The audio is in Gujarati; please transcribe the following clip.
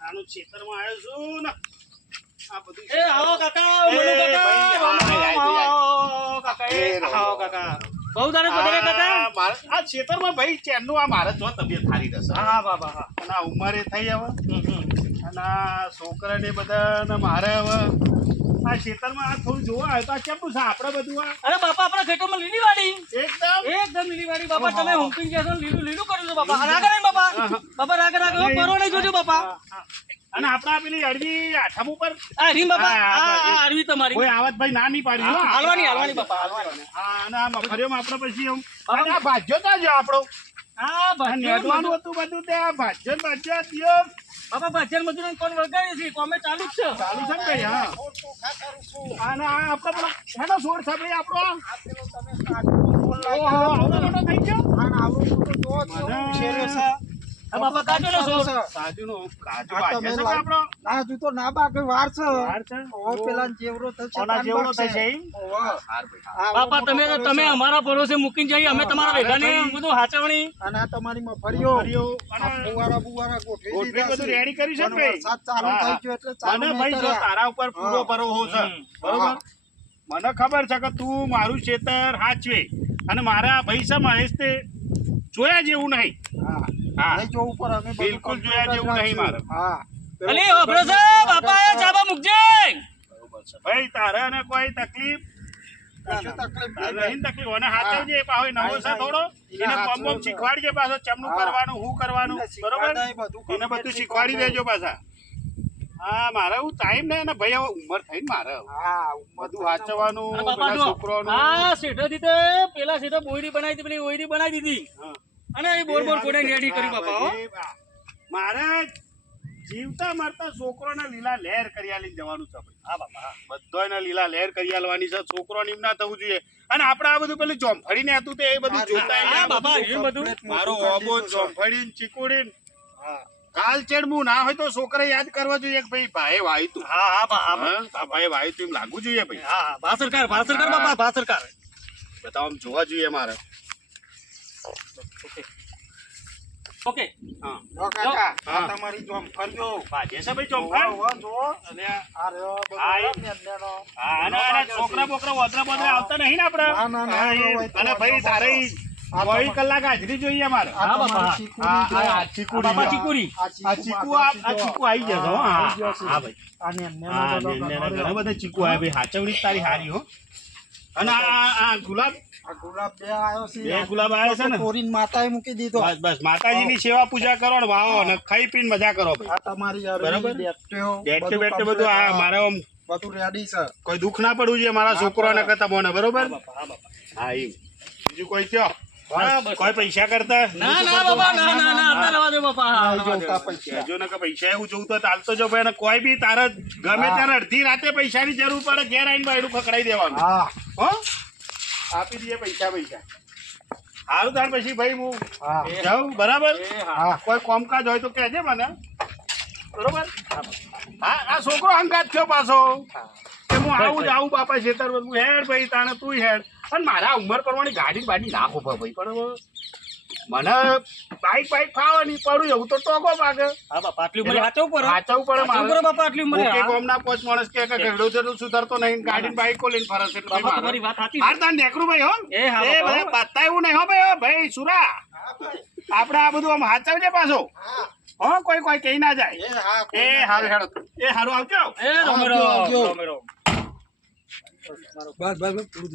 આનું ખેતરમાં આવ્યો છું ને આ બધું એ આવો કાકા મનુ કાકા એ આવો કાકા બહુ દાડે પધારે કાકા આ ખેતરમાં ભાઈ ચેનનું આ મારે જો તબિયત સારી રહેશે હા બાબા હા અને આ ઉંમરે થઈ હવે અને આ છોકરાને બધા મારે હવે આ ખેતરમાં આ થોડું જોવા આવે તો આ કેમનું છે આપણે બધું આ અરે બાપા આપણા ખેતરમાં લીલી વાડી એકદમ લીલી વાડી બાપા તમે હુંકીને કહેશો લીલું લીલું કર્યું છે બાપા રાગ નહીં બાપા રાગ પરો નહીં જોજો બાપા અને આપણા પેલી અડવી આઠમ ઉપર આ રીમ બાપા આ અડવી તમારી કોઈ આવત ભાઈ ના નહીં પાડી હાલવાની બાપા હાલવાની હા અને આ મફરિયોમાં આપણે પછી એમ અને આ ભાજ્યો તા જો આપણો હા નેડવાનું હતું બધું તે આ ભાજ્યો દિયો બાપા ભજન મજૂર કોણ વળગાડી છે કોમે ચાલુ જ છે ચાલુ છે ને ભાઈ હા અને આ આપણે પેલો હેનો છોડ છે ભાઈ આપણો ઓહો આવડો મોટો થઈ ગયો હા બાપા કાચો નો છોડ કાજુનો કાજુ ભાજ્યો છે આપણો ના તું તો ના બાકે વાર છે વાર છે ઓ પેલા જેવરો થશે ઓના જેવડો થઈ છે બાપા તમે અમારા ભરોસે મૂકીને જઈએ અમે તમારા વેગાને બધું હાચવણી અને આ તમારી મફરિયો અને બુવારા ગોઠવી ગોઠવી બધું રેડી કર્યું છે ને ભાઈ વરસાદ ચાલુ થઈ ગયો એટલે ચાલુ મને ભાઈ જો તારા ઉપર પૂરો ભરોસો છે બરોબર મને ખબર છે કે તું મારું ખેતર હાચવે અને મારા ભાઈ છે મહેશ તે જોયા જેવું નહીં હા નહીં જો ઉપર અમે બિલકુલ જોયા જેવું નહીં મારે હા અલે ઓબરો છે બાપા એ ચાબા મૂકજે બરોબર છે ભાઈ તારે ને કોઈ તકલીફ કશું તકલીફ તારે નહીં તકલીફ અને હાચવજે પાછો નવો છે થોડો એને કોમ કોમ શીખવાડજે પાછો ચમનું કરવાનું હું કરવાનું બરોબર એને બધું શીખવાડી દેજો પાછા હા મારે એવું ટાઈમ નહીં ને ભાઈ હવે ઉંમર થઈ ને મારે હા બધું હાચવાનું બાપા જો છોકરાનું આ શેઠો દીધે પેલા શેઠો બોયરી બનાવી હતી પેલી ઓયરી બનાવી દીધી અને એ બોર કોડે રેડી કરી બાપા હો મારે જીવતા મરતા છોકરોને લીલા લહેર કરી આલીને જવાનું છે ભાઈ હા બાપા બધાને લીલા લહેર કરી આલવાની છે છોકરોને એમ ના થવું જોઈએ અને આપણે આ બધું પેલું જોમફળીને હતું તે એ બધું જોતા હા બાપા એ બધું મારો ઓબો જોમફળી ચીકુડી કાલ ચેડમું ના હોય તો છોકરા યાદ કરવા જોઈએ કે ભાઈ ભાઈ વાયું તું હા ભાઈ વાયું તું એમ લાગવું જોઈએ ભાઈ હા ભાસરકાર બાપા ભાસરકાર બધા આમ જોવા જોઈએ મારે ઓકે હા જો કાકા આ તમારી જોમ ફર્યો ભાજે છે ભાઈ જોમફળ જો અને આ રહ્યો હા, નેનો હા અને છોકરા બોકરા વોદરા બોદરા આવતા નહીં ને આપણે ના અને ભાઈ તારે 24 કલાક હાજરી જોઈએ અમારે હા બાપા આ ચીકુડી બાપા ચીકુડી આ ચીકુ આવી જશે હો હા ભાઈ આ નેનો હા ઘણા બધા ચીકુ આવે ભાઈ હાચવડી તારી હારી હો અને આ ગુલાબ આ ગુલાબ બે આયો છે બે ગુલાબ આવ્યા છે ને તોરીને માતાએ મૂકી દીધો બસ બસ માતાજીની સેવા પૂજા કરો ને વાવો અને ખાઈ પીને મજા કરો ભાઈ આ તમારી બરાબર. બેઠે બેઠે બધું આ બધું મારે આમ રેડી છે કોઈ દુઃખ ના પડવું જોઈએ મારા છોકરાને કરતા બોને બરોબર હા બાપા હા એમ બીજું કોઈ કયો હા, બસ. કોઈ પૈસા કરતા ના બાપા ના આપણે રવા દે બાપા હા, રવા દે. કહેજો ને કે પૈસા એવું જોવું તો ચાલતો જો ભાઈ અને કોઈ બી તારે ગમે ત્યારે અડધી રાતે પૈસાની જરૂર પડે ઘેર આવીને બાયડું ખકડાઈ દેવાનું હા હો આપી દઈએ પૈસા સારું તાર પછી ભાઈ હું હા જાઉં બરાબર એ હા હા કોઈ કોમકાજ હોય તો કહેજે મને બરોબર હા આ છોકરો હંગાત થયો પાછો કે હું આવું બાપા ખેતર હું હેડ ભાઈ તાણે તું હેડ અને મારા ઉંમર પ્રમાણે ગાડી બાડી નાખો ભાઈ પણ મને બાઈક ફાવે નહીં પડું એવું તો ટોકો પાકે હા બાપા આટલી ઉંમરે હાચવું પડે સાચવું પડે હાચવું પડે બાપા આટલી ઉંમરે ઓકે ગોમના પોચ માણસ કે ઘેડો છે તો સુધરતો નહીં ગાડી બાઈકો લઈને ફરે છે એટલે બાપા ભાઈ તમારી વાત સાચી હાર તાન નેકરું ભાઈ હો એ હા એ બાપા. બધા પત્તા એવું નહીં હો ભાઈ હો ભાઈ સુરા આપણે આ બધું આમ હાચવજે પાછો હો કોઈ કહી ના જાય એ હા એ હારું હેડો એ હારું આવજો એ રમેરો આવજો. રમેરો બસ પૂરું